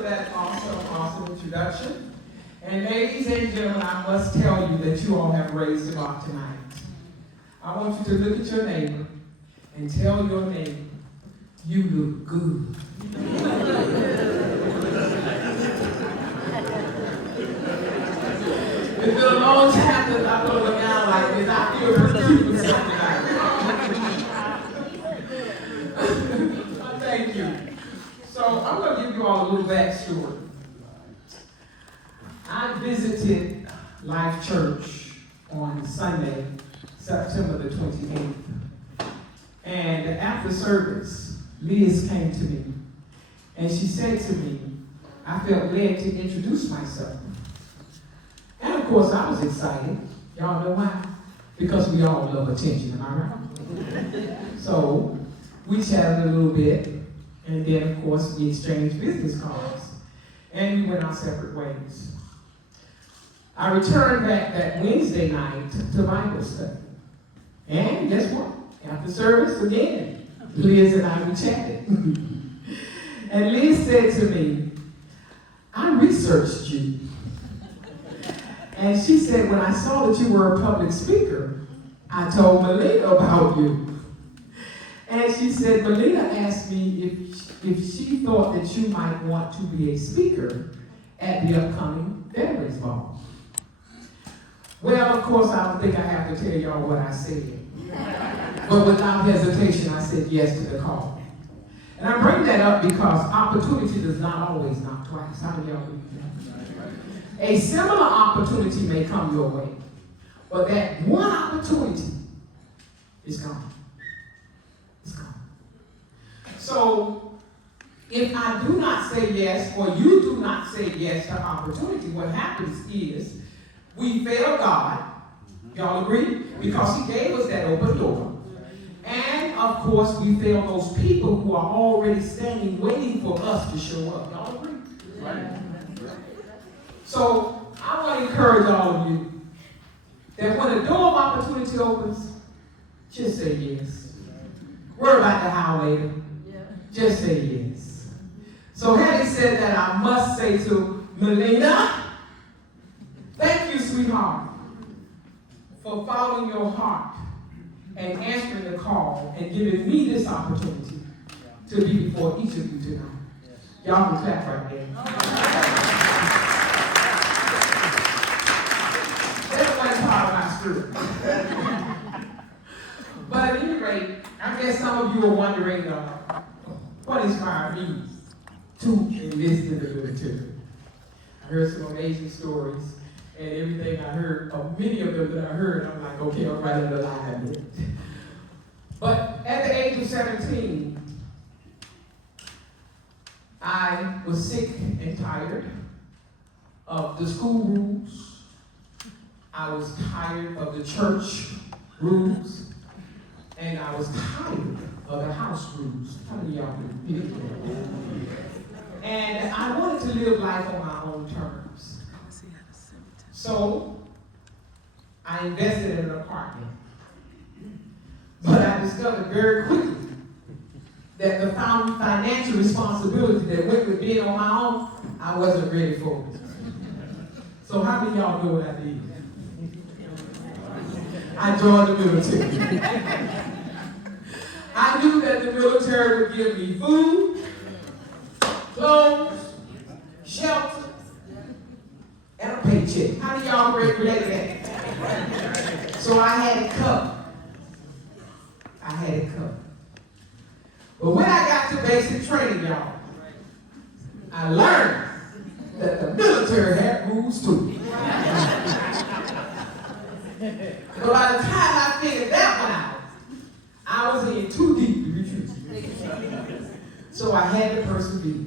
for that awesome introduction. And ladies and gentlemen, I must tell you that you all have raised the bar tonight. I want you to look at your neighbor and tell your neighbor, you look good. It's been a long time since I put a down like this. I feel pretty cute with something like that. Thank you. So I'm going to give you all a little backstory. I visited Life Church on Sunday, September the 28th. And after service, Liz came to me and she said to me, I felt led to introduce myself. And of course, I was excited. Y'all know why? Because we all love attention, am I right? So we chatted a little bit, and then of course we exchanged business cards, and we went our separate ways. I returned back that Wednesday night to Bible study. And guess what? After service again, Liz and I, we chatted. And Liz said to me, I researched you. And she said, when I saw that you were a public speaker, I told Melina about you. And she said, Melina asked me if she thought that you might want to be a speaker at the upcoming Veterans Ball. Well, of course, I don't think I have to tell y'all what I said. But without hesitation, I said yes to the call. And I bring that up because opportunity does not always knock twice. How do y'all believe that? A similar opportunity may come your way, but that one opportunity is gone. It's gone. So, if I do not say yes, or you do not say yes to opportunity, what happens is we fail God. Y'all agree? Because He gave us that open door. And, of course, we fail those people who are already standing waiting for us to show up. Y'all agree? Right? So, I want to encourage all of you that when the door of opportunity opens, just say yes. Worry about the how later. Just say yes. So, having said that, I must say to Melina, thank you, sweetheart, for following your heart and answering the call and giving me this opportunity to be before each of you tonight. Y'all can clap right there. Everybody's part of my spirit. But at any rate, I guess some of you are wondering what inspired me to enlist in the military. I heard some amazing stories, and everything I heard, or many of them that I heard, I'm like, okay, I'm right in the line with it. But at the age of 17, I was sick and tired of the school rules. I was tired of the church rules. And I was tired of the house rules. How many of y'all believe that? And I wanted to live life on my own terms. So I invested in an apartment. But I discovered very quickly that the financial responsibility that went with being on my own, I wasn't ready for it. So how many of y'all know what I did? I joined the military. I knew that the military would give me food, clothes, shelter, and a paycheck. How do y'all relate to that? So I had it covered. I had it covered. But when I got to basic training, y'all, I learned that the military had rules too. But by the time I figured that one out, I was in too deep to retreat. So I had to persevere.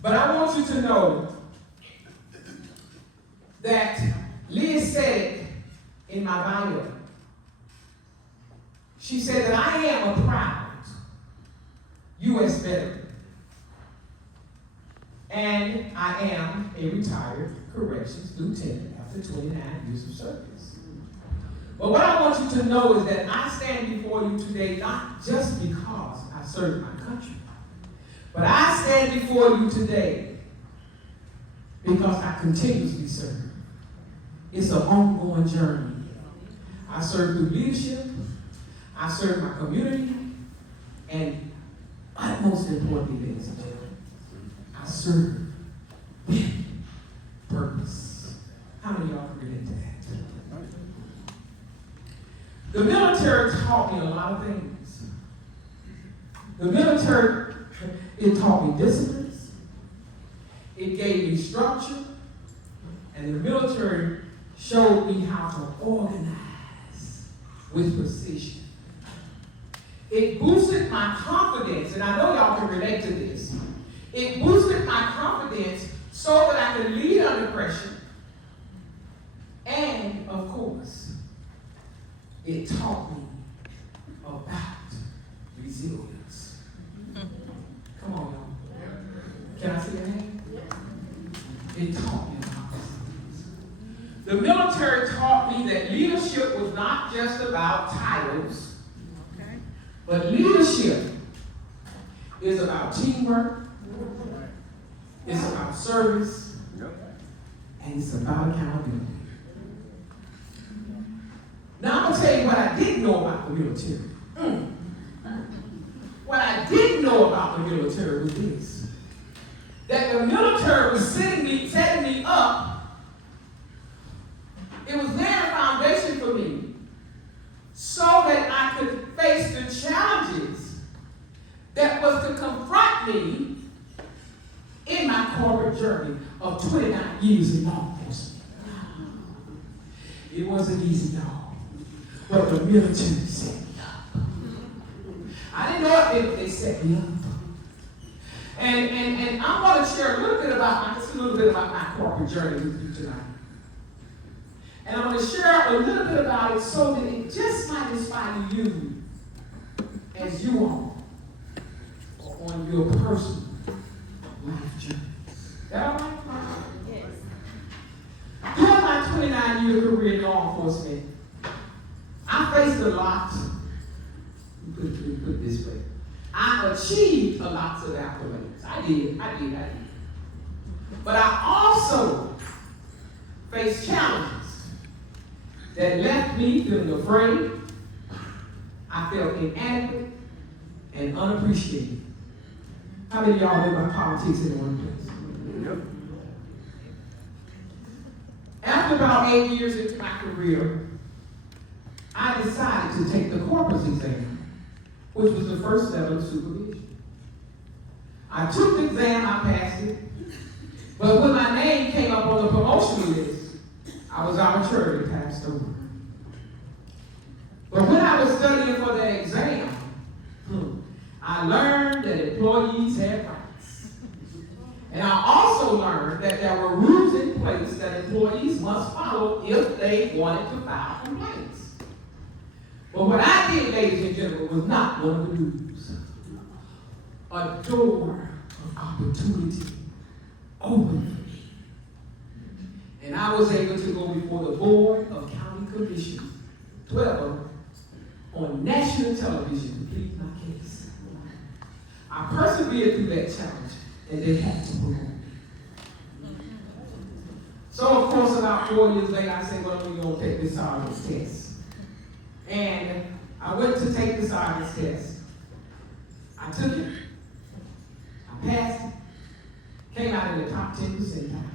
But I want you to know that Liz said it in my bio. She said that I am a proud U.S. veteran. And I am a retired corrections lieutenant after 29 years of service. But what I want you to know is that I stand before you today not just because I served my country, But I stand before you today because I continuously serve. It's an ongoing journey. I serve through leadership, I serve my community, and most importantly, ladies and gentlemen, I serve with purpose. How many of y'all can relate to that? The military taught me a lot of things. The military, it taught me disciplines. It gave me structure. And the military showed me how to organize with precision. It boosted my confidence, and I know y'all can relate to this. It boosted my confidence so that I could lead under pressure. And, of course, it taught me about resilience. Come on, y'all. Can I see your hand? It taught me about resilience. The military taught me that leadership was not just about titles, but leadership is about teamwork, it's about service, and it's about accountability. Now I'm going to tell you what I didn't know about the military. What I didn't know about the military was this. That the military was setting me up. It was laying a foundation for me so that I could face the challenges that was to confront me in my corporate journey of 29 years in law enforcement. It wasn't easy, no. But the military set me up. I didn't know it, they set me up. And I'm going to share a little bit about my corporate journey with you tonight. And I'm going to share a little bit about it so that it just might inspire you as you are on your personal life journey. Is that all right? Yes. During my 29-year career in law enforcement, I faced a lot. Put it this way. I achieved a lot of accolades. I did. But I also faced challenges that left me feeling afraid. I felt inadequate and unappreciated. How many of y'all know about politics in one place? Yep. After about 8 years into my career, I decided to take the corpus exam, which was the first level of supervision. I took the exam, I passed it, but when my name came up on the promotion list, I was arbitrarily passed over. But when I was studying for that exam, I learned that employees had rights. And I also learned that there were rules in place that employees must follow if they wanted to file complaints. But what I did, ladies and gentlemen, was not one of the rules. A door of opportunity opened for me. And I was able to go before the Board of County Commissioners, 12 of them, on national television to plead my case. I persevered through that challenge, and they had to promote me. So, of course, about 4 years later, I said, well, I'm going to take this sergeant's test. And I went to take the sergeant's test. I took it. I passed it. Came out in the top 10 percentile.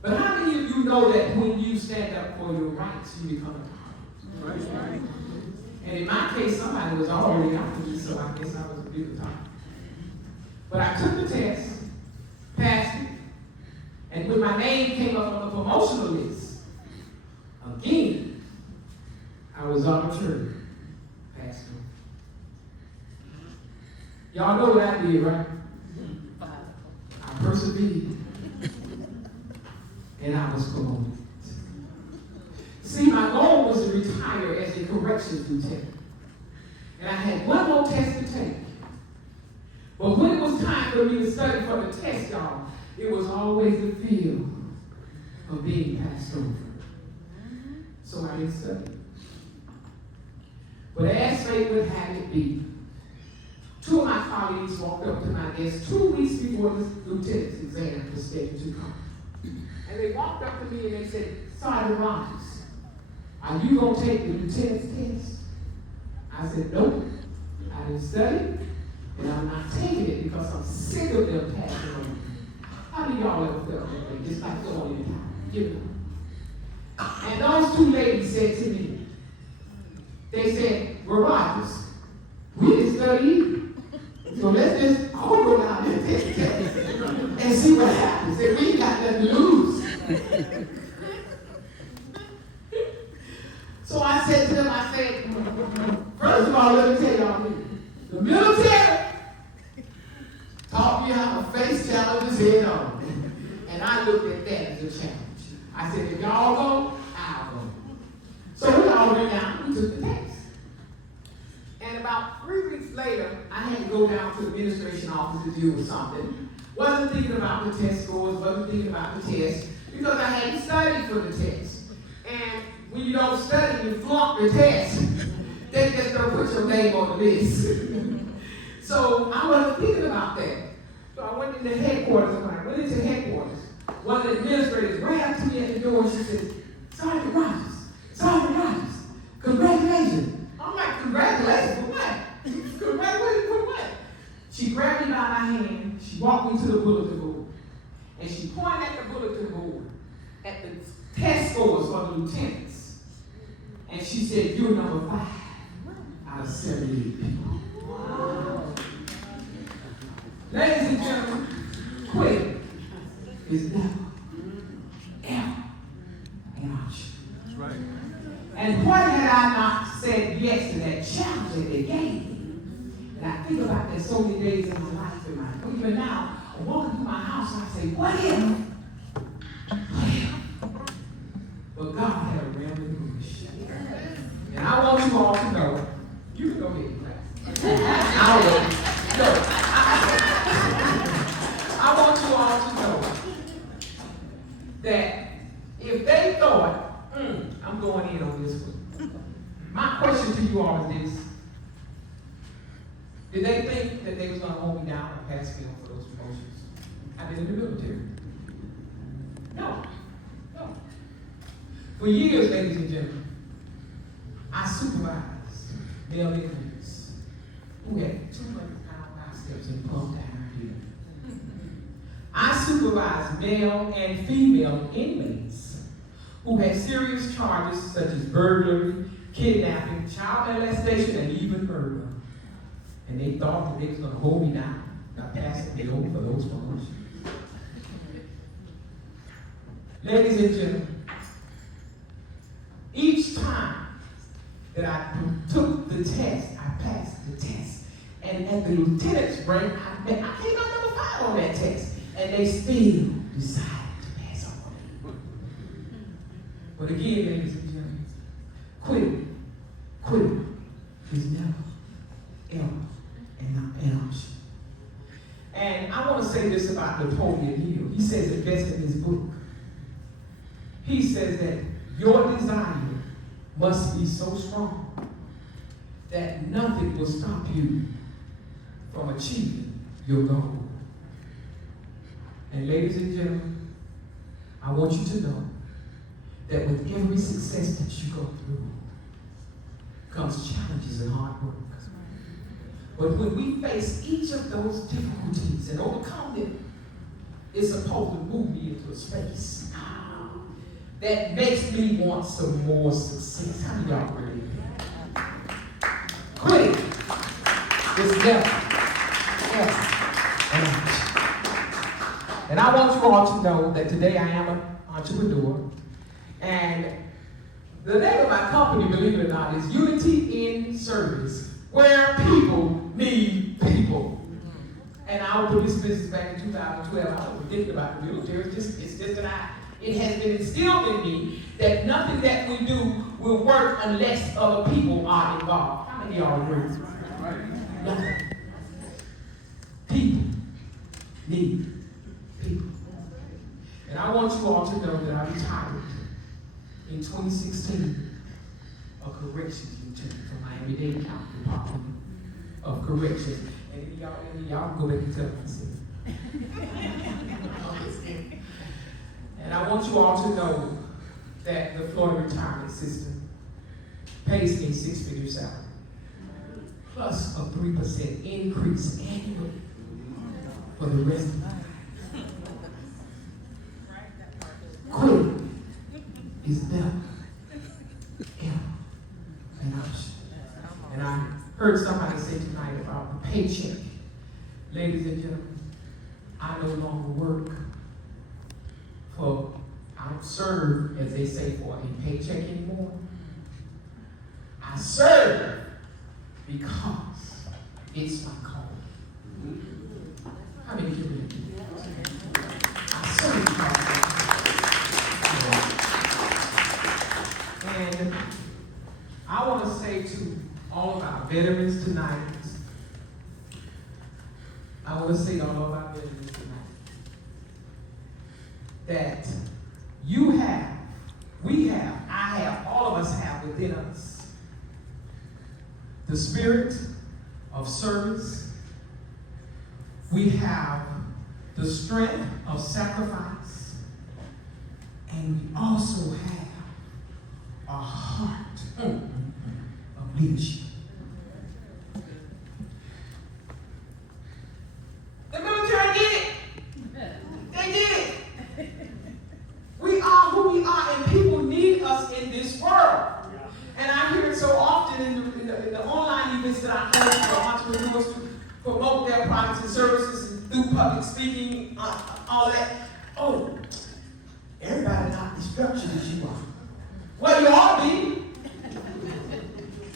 But how many of you know that when you stand up for your rights, you become a target? Right. And in my case, somebody was already after me, so I guess I was a bit of target. But I took the test, passed it, and when my name came up on the promotional list, again, I was arbitrary, passed over. Y'all know what I did, right? I persevered. And I was promoted. See, my goal was to retire as a corrections lieutenant. And I had one more test to take. But when it was time for me to study for the test, y'all, it was always the fear of being passed over. So I didn't study. But as fate would have it be, Two of my colleagues walked up to my desk 2 weeks before the lieutenant's exam was scheduled to come. And they walked up to me and they said, Sergeant Rogers, are you going to take the lieutenant's test? I said, nope. I didn't study, and I'm not taking it because I'm sick of them passing on me. How many of y'all ever felt that way? Just like going in town. Give it up. And those two ladies said to me, they said, well, Rogers, we didn't study either. So let's just all go down there and take the test and see what happens. And we ain't got nothing to lose. So I said to them, I said, first of all, let me tell y'all this. The military taught me how to face challenges head on. And I looked at that as a challenge. I said, if y'all go, I'll go. So we all went down, we took the test. And about 3 weeks later, I had to go down to the administration office to deal with something. Wasn't thinking about the test scores, wasn't thinking about the test, because I hadn't studied for the test. And when you don't study, you flunk the test. They just don't put your name on the list. So I wasn't thinking about that. So I went into headquarters, and when I went into headquarters, one of the administrators ran up to me at the door and she said, Sergeant Rogers, congratulations. I'm like, congratulations for what? Congratulations for what? She grabbed me by my hand, she walked me to the bulletin board, and she pointed at the bulletin board at the test scores for the lieutenants. And she said, you're number 5 out of 78 people. Wow. Ladies and gentlemen, quit is never, ever an option. That's right. And what had I not said yes to that challenge that they gave me? And I think about that so many days in my life, even now, I walk into my house and I say, what if? But God had a realm in the bush. And I want you all to know, you can go ahead and clap. I want you all to know that if they thought, I'm going in on this one. My question to you all is this. Did they think that they was going to hold me down and pass me on for those promotions? I've been in the military. No. For years, ladies and gentlemen, I supervised male inmates who had 200-pound biceps and pumped iron here. I supervised male and female inmates who had serious charges such as burglary, kidnapping, child molestation, and even murder. And they thought that they was going to hold me down, not passing me over for those promotions. Ladies and gentlemen, each time that I took the test, I passed the test. And at the lieutenant's rank, I came out number 5 on that test. And they still decided to pass on me. But again, ladies and gentlemen, quitting is never, ever an option. And I want to say this about Napoleon Hill. He says it best in his book. He says that your desire must be so strong that nothing will stop you from achieving your goal. And ladies and gentlemen, I want you to know that with every success that you go through comes challenges and hard work. But when we face each of those difficulties and overcome them, it's supposed to move me into a space that makes me want some more success. How do y'all really do that? Quitting is never, ever an option. And I want you all to know that today I am an entrepreneur. And the name of my company, believe it or not, is Unity in Service, where people need people. And I opened this business back in 2012. I wasn't thinking about the military. It's just that it has been instilled in me that nothing that we do will work unless other people are involved. How many of y'all agree? Nothing. People need people. And I want you all to know that I retired in 2016, a corrections lieutenant from Miami-Dade County Department of correction. And y'all can go back and tell me. And I want you all to know that the Florida retirement system pays me 6-figure salary, plus a 3% increase annually for the rest of my life. Quitting is never, ever an option. And I heard somebody say tonight about the paycheck. Ladies and gentlemen, I no longer work I don't serve, as they say, for a paycheck anymore. I serve because it's my calling. How many of you believe that? I serve because and I want to say to all of our veterans tonight, that all of us have within us the spirit of service. We have the strength of sacrifice, and we also have a heart of leadership. The military did it. They did it. We are who we are, and people need us in this world. And I hear it so often in the online events that I host for entrepreneurs to promote their products and services and do public speaking, all that. Oh, everybody not as structured as you are. Well, you ought to be.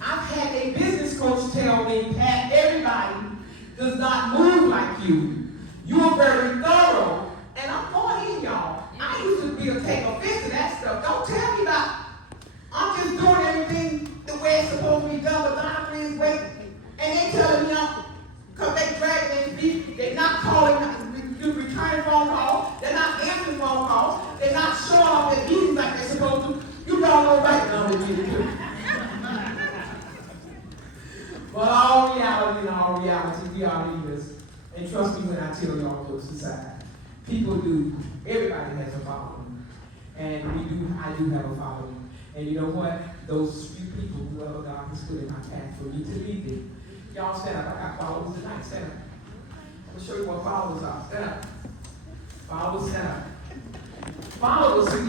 I've had a business coach tell me, Pat, everybody does not move like you. You are very thorough. And I'm going in, y'all. I used to take offense to that stuff. Don't tell me about, I'm just doing everything the way it's supposed to be done, but not the way. And they telling me, because they drag their feet, they're not calling, returning phone calls, they're not answering phone calls, they're not showing up at meetings like they're supposed to. You don't know right now what you do. But all reality, we are leaders. And trust me when I tell y'all those aside. People do, everybody has a following. And I do have a following. And you know what? Those few people, whoever God has put in my path for me to lead them. Y'all stand up. I got followers tonight. Stand up. I'll show you what followers are. Stand up. Followers, stand up. Followers, when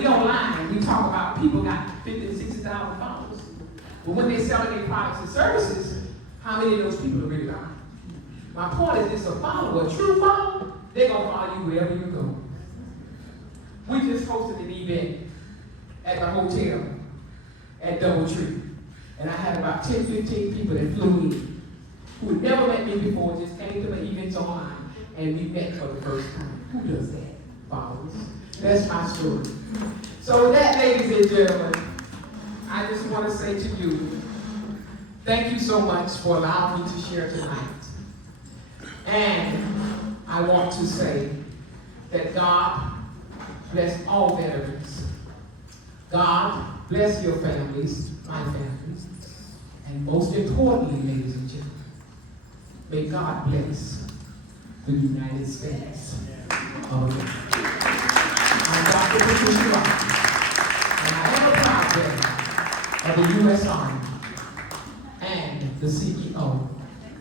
we online, we talk about people got 50,000 and 60,000 followers. But when they're selling their products and services, how many of those people are really lying? My point is, it's a follower, a true follower, they're going to follow you wherever you go. We just hosted an event at the hotel at Doubletree. And I had about 10, 15 people that flew in who had never met me before, just came to my events online, and we met for the first time. Who does that? Followers. That's my story. So with that, ladies and gentlemen, I just want to say to you, thank you so much for allowing me to share tonight. And I want to say that God bless all veterans. God bless your families, my families. And most importantly, ladies and gentlemen, may God bless the United States of America. I'm Dr. Patricia Rogers, and I am a proud veteran of the U.S. Army and the CEO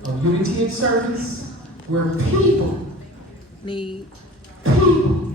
of Unity in Service, where people need people